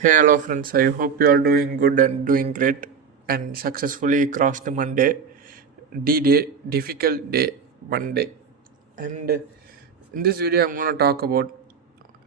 Hey, hello, friends. I hope you are doing good and doing great and successfully crossed Monday, D Day, difficult day, Monday. And in this video, I'm going to talk about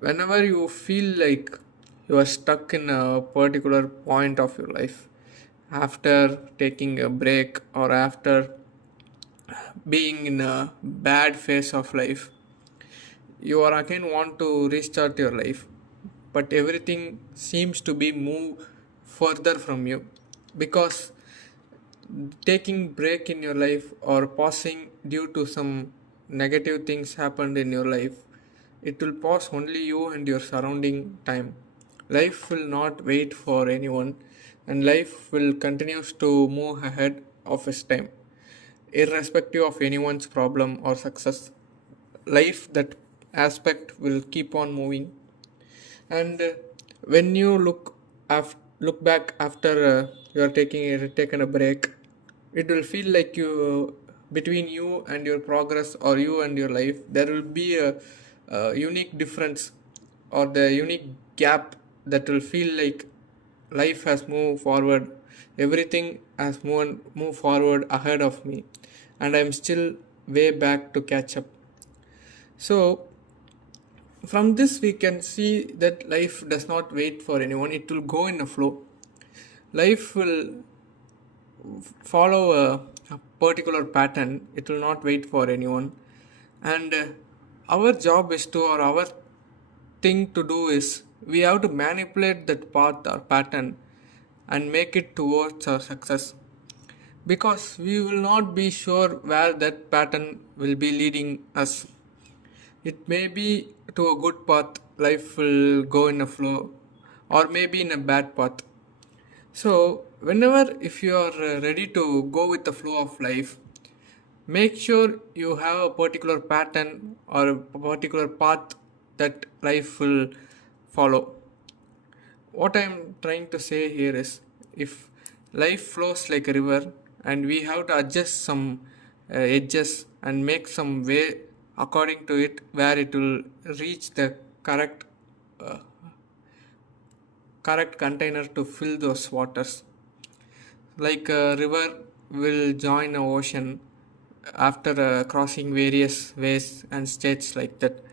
whenever you feel like you are stuck in a particular point of your life after taking a break or after being in a bad phase of life, you are again want to restart your life, but everything seems to be move further from you because taking break in your life or pausing due to some negative things happened in your life, it will pause only you and your surrounding time. Life will not wait for anyone, and life will continues to move ahead of its time irrespective of anyone's problem or success. Life, that aspect, will keep on moving. And when you look back after you are taken a break, it will feel like you between you and your progress or you and your life there will be a unique difference or the unique gap that will feel like life has moved forward, everything has moved forward ahead of me, and I'm still way back to catch up. So from this we can see that life does not wait for anyone, it will go in a flow. Life will follow a particular pattern, it will not wait for anyone. And our job is to, or our thing to do is, we have to manipulate that path or pattern and make it towards our success, because we will not be sure where that pattern will be leading us. It may be to a good path, life will go in a flow, or maybe in a bad path. So, whenever if you are ready to go with the flow of life, make sure you have a particular pattern or a particular path that life will follow. What I'm trying to say here is, if life flows like a river and we have to adjust some edges and make some way according to it where it will reach the uh, correct container to fill those waters. Like a river will join an ocean after crossing various ways and states like that.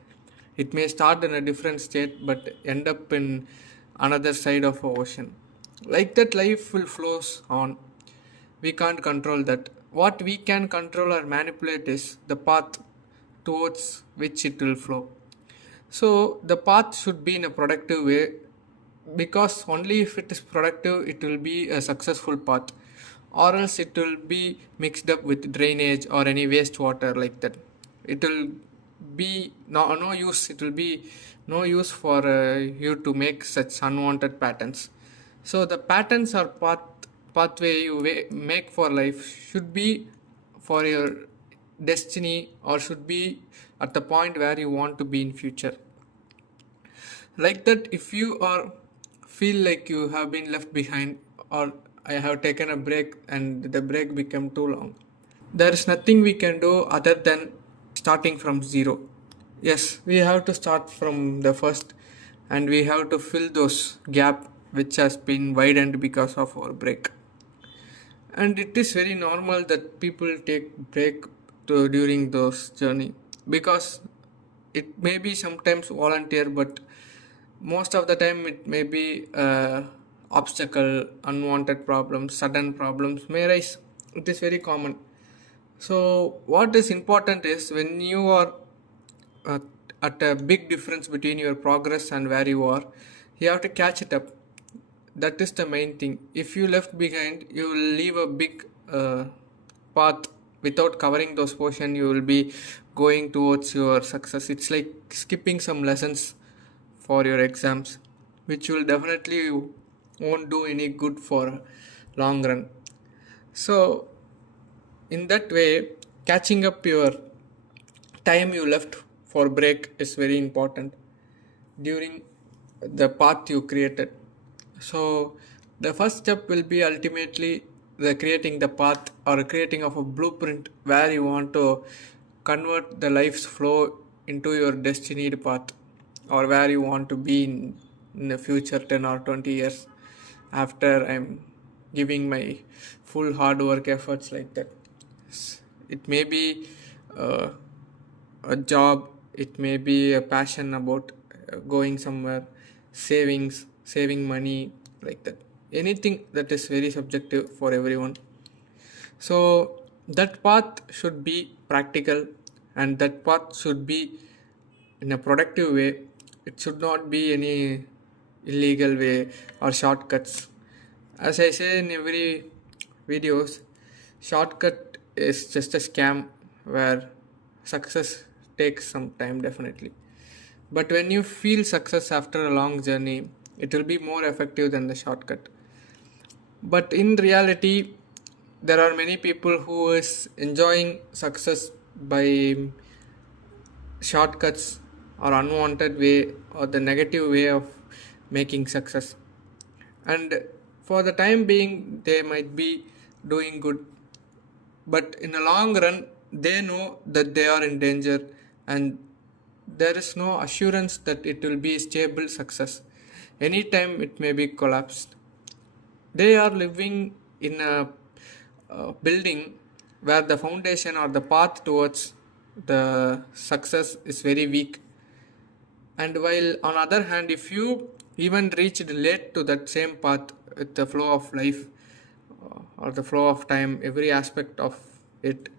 It may start in a different state but end up in another side of the ocean. Like that, life will flows on. We can't control that. What we can control or manipulate is the path towards which it will flow. So the path should be in a productive way, because only if it is productive it will be a successful path, or else it will be mixed up with drainage or any wastewater like that. It will be no use, it will be no use for you to make such unwanted patterns. So the patterns or pathway you make for life should be for your destiny, or should be at the point where you want to be in future. Like that, if you are feel like you have been left behind, or I have taken a break and the break became too long, there is nothing we can do other than starting from zero. Yes, we have to start from the first, and we have to fill those gap which has been widened because of our break. And it is very normal that people take break during those journey, because it may be sometimes volunteer, but most of the time it may be obstacle, unwanted problems, sudden problems may rise. It is very common. So what is important is, when you are uh, at a big difference between your progress and where you are, you have to catch it up. That is the main thing. If you left behind, you will leave a big path. Without covering those portion, you will be going towards your success. It's like skipping some lessons for your exams, which will definitely won't do any good for long run. So in that way, catching up your time you left for break is very important during the path you created. So the first step will be ultimately the creating the path, or creating of a blueprint where you want to convert the life's flow into your destined path, or where you want to be in in the future 10 or 20 years after I'm giving my full hard work efforts like that. It may be uh, a job, it may be a passion about going somewhere, saving money, like that. Anything that is very subjective for everyone. So that path should be practical, and that path should be in a productive way. It should not be any illegal way or shortcuts. As I say in every videos, shortcut is just a scam where success takes some time definitely. But when you feel success after a long journey, it will be more effective than the shortcut. But in reality, there are many people who is enjoying success by shortcuts or unwanted way or the negative way of making success. And for the time being, they might be doing good, but in the long run, they know that they are in danger, and there is no assurance that it will be stable success. Anytime it may be collapsed. They are living in a building where the foundation or the path towards the success is very weak. And while on other hand, if you even reached late to that same path with the flow of life or the flow of time, every aspect of it,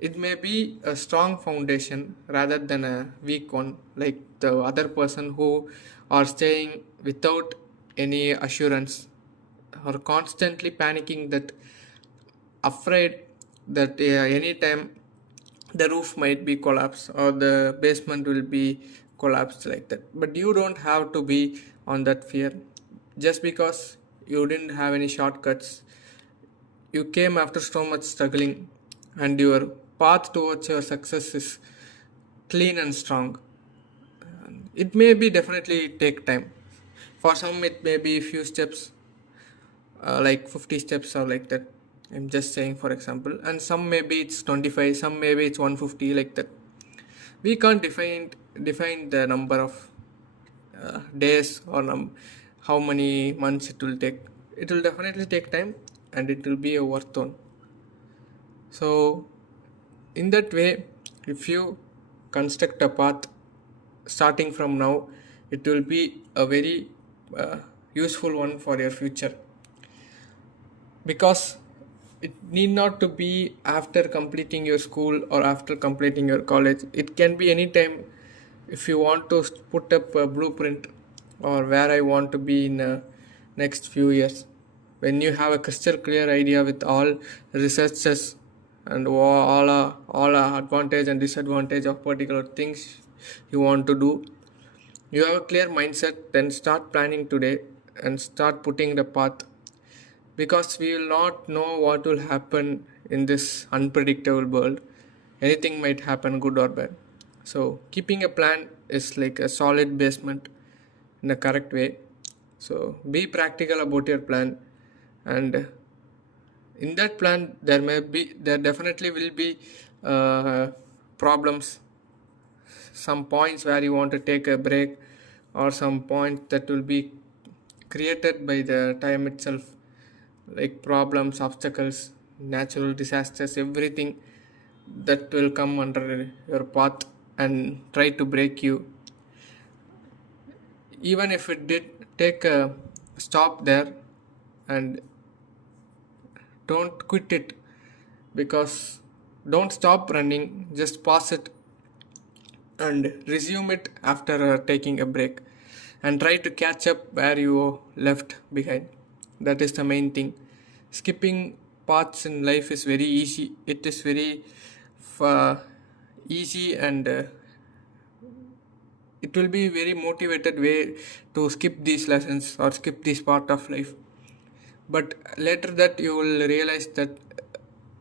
it may be a strong foundation rather than a weak one, like the other person who are staying without any assurance or constantly panicking, that afraid that anytime the roof might be collapsed or the basement will be collapsed, like that. But you don't have to be on that fear. Just because you didn't have any shortcuts, you came after so much struggling, and your path towards your success is clean and strong. It may be definitely take time. For some it may be few steps, like 50 steps or like that. I'm just saying for example. And some maybe it's 25, some maybe it's 150, like that. We can't define the number of days or how many months it will take. It will definitely take time, and it will be a worth one. So in that way, if you construct a path starting from now, it will be a very useful one for your future, because it need not to be after completing your school or after completing your college. It can be any time. If you want to put up a blueprint or where I want to be in next few years, when you have a crystal clear idea with all researches and all advantage and disadvantage of particular things you want to do, you have a clear mindset, then start planning today and start putting the path, because we will not know what will happen in this unpredictable world. Anything might happen, good or bad. So keeping a plan is like a solid basement in a correct way. So be practical about your plan, and in that plan there definitely will be problems, some points where you want to take a break, or some point that will be created by the time itself, like problems, obstacles, natural disasters, everything that will come under your path and try to break you. Even if it did, take a stop there and don't quit it, because don't stop running, just pause it and resume it after taking a break, and try to catch up where you left behind. That is the main thing. Skipping paths in life is very easy. It is very easy, and it will be very motivated way to skip these lessons or skip this part of life. But later that you will realize that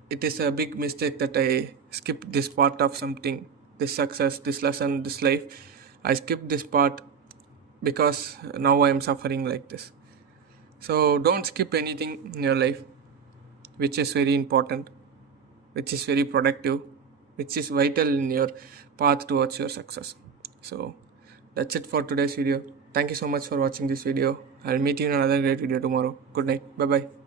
it is a big mistake that I skipped this part of something, this success, this lesson, this life. I skipped this part because now I am suffering like this. So don't skip anything in your life which is very important, which is very productive, which is vital in your path towards your success. So that's it for today's video. Thank you so much for watching this video. I'll meet you in another great video tomorrow. Good night. Bye bye.